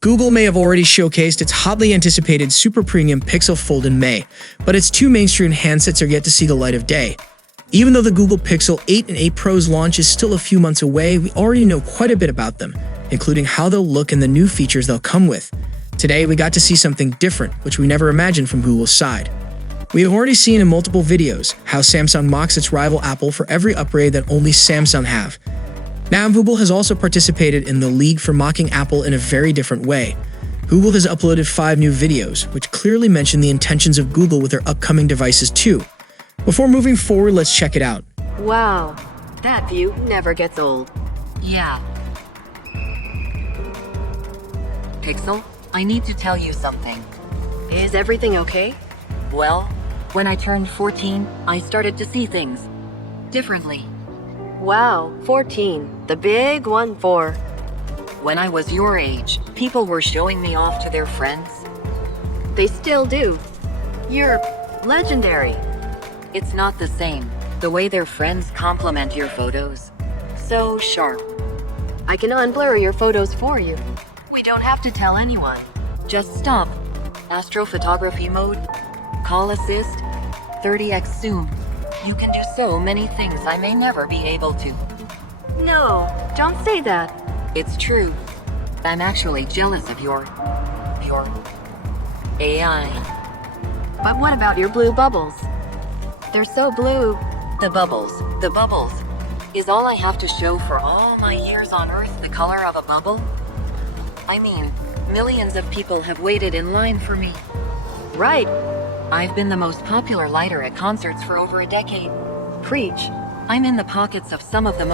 Google may have already showcased its hotly anticipated super premium Pixel Fold in May, but its two mainstream handsets are yet to see the light of day. Even though the Google Pixel 8 and 8 Pro's launch is still a few months away, we already know quite a bit about them, including how they'll look and the new features they'll come with. Today, we got to see something different, which we never imagined from Google's side. We have already seen in multiple videos how Samsung mocks its rival Apple for every upgrade that only Samsung have. Now, Google has also participated in the league for mocking Apple in a very different way. Google has uploaded 5 new videos, which clearly mention the intentions of Google with their upcoming devices too. Before moving forward, let's check it out. Wow, that view never gets old. Yeah. Pixel, I need to tell you something. Is everything okay? Well, when I turned 14, I started to see things differently. Wow, 14, the big 1-4. When I was your age, people were showing me off to their friends. They still do. You're legendary. It's not the same. The way their friends compliment your photos. So sharp. I can unblur your photos for you. We don't have to tell anyone. Just stop. Astrophotography mode. Call assist. 30x zoom. You can do so many things I may never be able to. No, don't say that. It's true. I'm actually jealous of your AI. But what about your blue bubbles? They're so blue. The bubbles. Is all I have to show for all my years on Earth the color of a bubble? I mean, millions of people have waited in line for me. Right. I've been the most popular lighter at concerts for over a decade. Preach. I'm in the pockets of some of the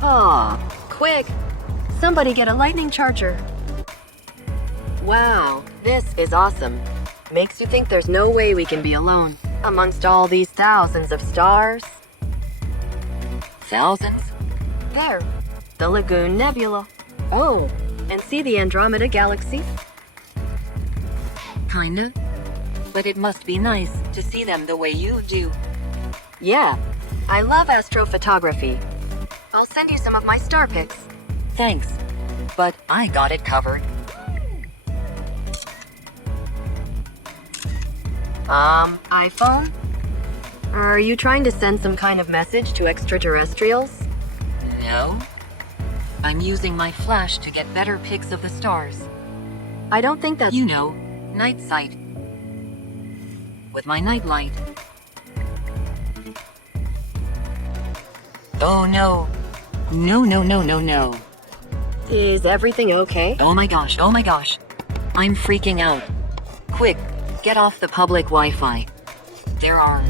Aw, quick. Somebody get a lightning charger. Wow, this is awesome. Makes you think there's no way we can be alone amongst all these thousands of stars. Thousands? There, the Lagoon Nebula. Oh, and see the Andromeda Galaxy? Kinda. But it must be nice to see them the way you do. Yeah, I love astrophotography. I'll send you some of my star pics. Thanks, but I got it covered. iPhone? Are you trying to send some kind of message to extraterrestrials? No. I'm using my flash to get better pics of the stars. I don't think that's... You know, night sight. With my nightlight. Oh no. No. Is everything okay? Oh my gosh. I'm freaking out. Quick, get off the public Wi-Fi. There are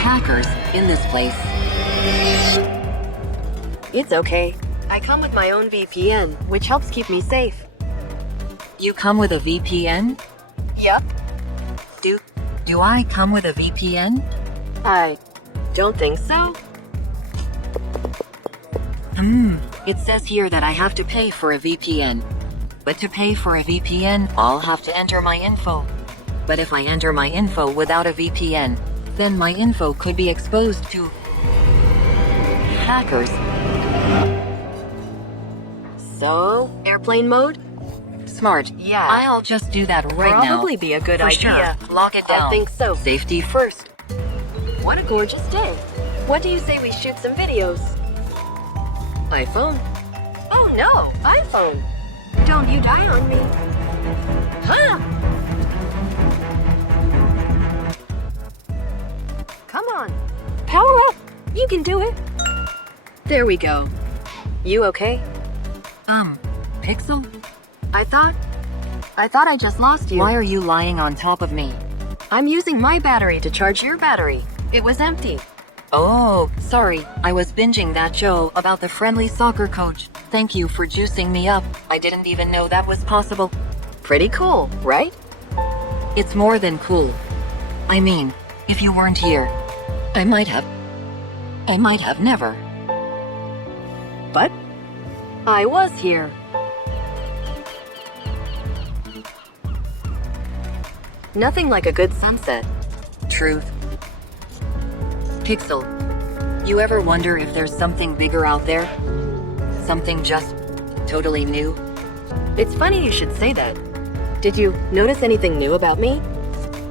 hackers in this place. It's okay. I come with my own VPN, which helps keep me safe. You come with a VPN? Yep. Do I come with a VPN? I don't think so. It says here that I have to pay for a VPN. But to pay for a VPN, I'll have to enter my info. But if I enter my info without a VPN, then my info could be exposed to hackers. So, airplane mode? Smart. Yeah. I'll just do that right now. Probably be a good For idea. Sure. Lock it down. I think so. Safety first. What a gorgeous day. What do you say we shoot some videos? iPhone? Oh no, iPhone. Don't you die on me. Huh? Come on. Power up. You can do it. There we go. You okay? Pixel? I thought I just lost you. Why are you lying on top of me? I'm using my battery to charge your battery. It was empty. Oh, sorry. I was binging that show about the friendly soccer coach. Thank you for juicing me up. I didn't even know that was possible. Pretty cool, right? It's more than cool. I mean, if you weren't here, I might have never. But I was here. Nothing like a good sunset. Truth. Pixel, you ever wonder if there's something bigger out there? something just totally new? It's funny you should say that. Did you notice anything new about me?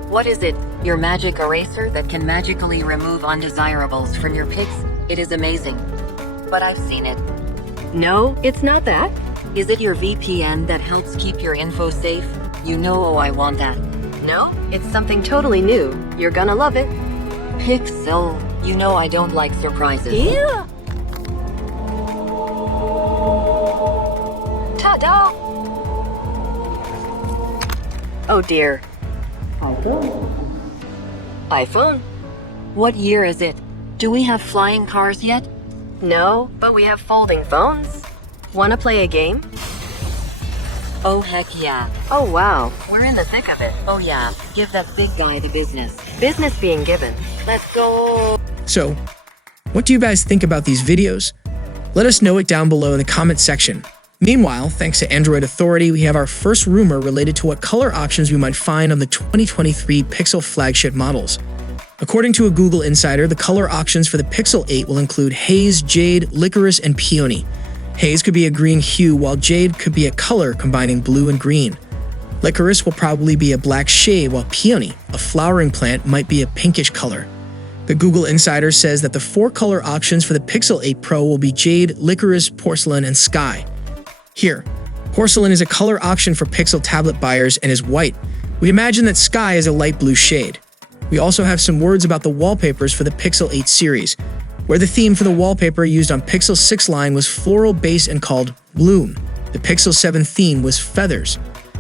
What is it? Your magic eraser that can magically remove undesirables from your pics? It is amazing. But I've seen it. No, it's not that. Is it your VPN that helps keep your info safe? You know, oh, I want that. No, it's something totally new. You're gonna love it. Pixel, you know I don't like surprises. Yeah. Ta-da! Oh dear. iPhone? What year is it? Do we have flying cars yet? No, but we have folding phones. Wanna play a game? Oh heck yeah. Oh wow. We're in the thick of it. Oh yeah, give that big guy the business. Business being given. Let's go. So, what do you guys think about these videos? Let us know it down below in the comment section. Meanwhile, thanks to Android Authority, we have our first rumor related to what color options we might find on the 2023 Pixel flagship models. According to a Google insider, the color options for the Pixel 8 will include Haze, Jade, Licorice, and Peony. Haze could be a green hue, while Jade could be a color combining blue and green. Licorice will probably be a black shade, while Peony, a flowering plant, might be a pinkish color. The Google insider says that the 4 color options for the Pixel 8 Pro will be Jade, Licorice, Porcelain, and Sky. Here, Porcelain is a color option for Pixel tablet buyers and is white. We imagine that Sky is a light blue shade. We also have some words about the wallpapers for the Pixel 8 series, where the theme for the wallpaper used on Pixel 6 line was floral base and called Bloom. The Pixel 7 theme was Feathers.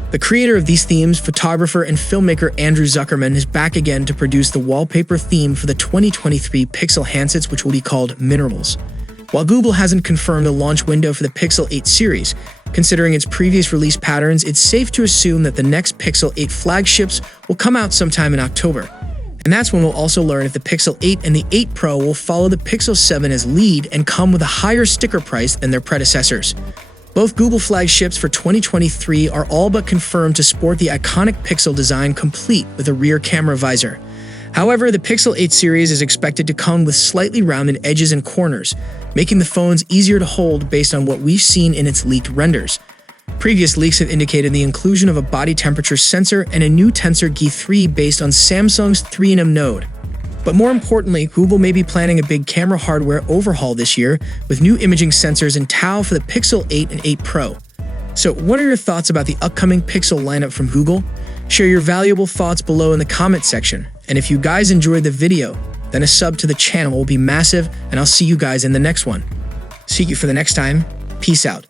The creator of these themes, photographer and filmmaker Andrew Zuckerman, is back again to produce the wallpaper theme for the 2023 Pixel handsets, which will be called Minerals. While Google hasn't confirmed a launch window for the Pixel 8 series, considering its previous release patterns, it's safe to assume that the next Pixel 8 flagships will come out sometime in October. And that's when we'll also learn if the Pixel 8 and the 8 Pro will follow the Pixel 7 as lead and come with a higher sticker price than their predecessors. Both Google flagships for 2023 are all but confirmed to sport the iconic Pixel design complete with a rear camera visor. However, the Pixel 8 series is expected to come with slightly rounded edges and corners, making the phones easier to hold based on what we've seen in its leaked renders. Previous leaks have indicated the inclusion of a body temperature sensor and a new Tensor G3 based on Samsung's 3nm node. But more importantly, Google may be planning a big camera hardware overhaul this year with new imaging sensors and TAO for the Pixel 8 and 8 Pro. So what are your thoughts about the upcoming Pixel lineup from Google? Share your valuable thoughts below in the comment section. And if you guys enjoyed the video, then a sub to the channel will be massive, and I'll see you guys in the next one. See you for the next time. Peace out.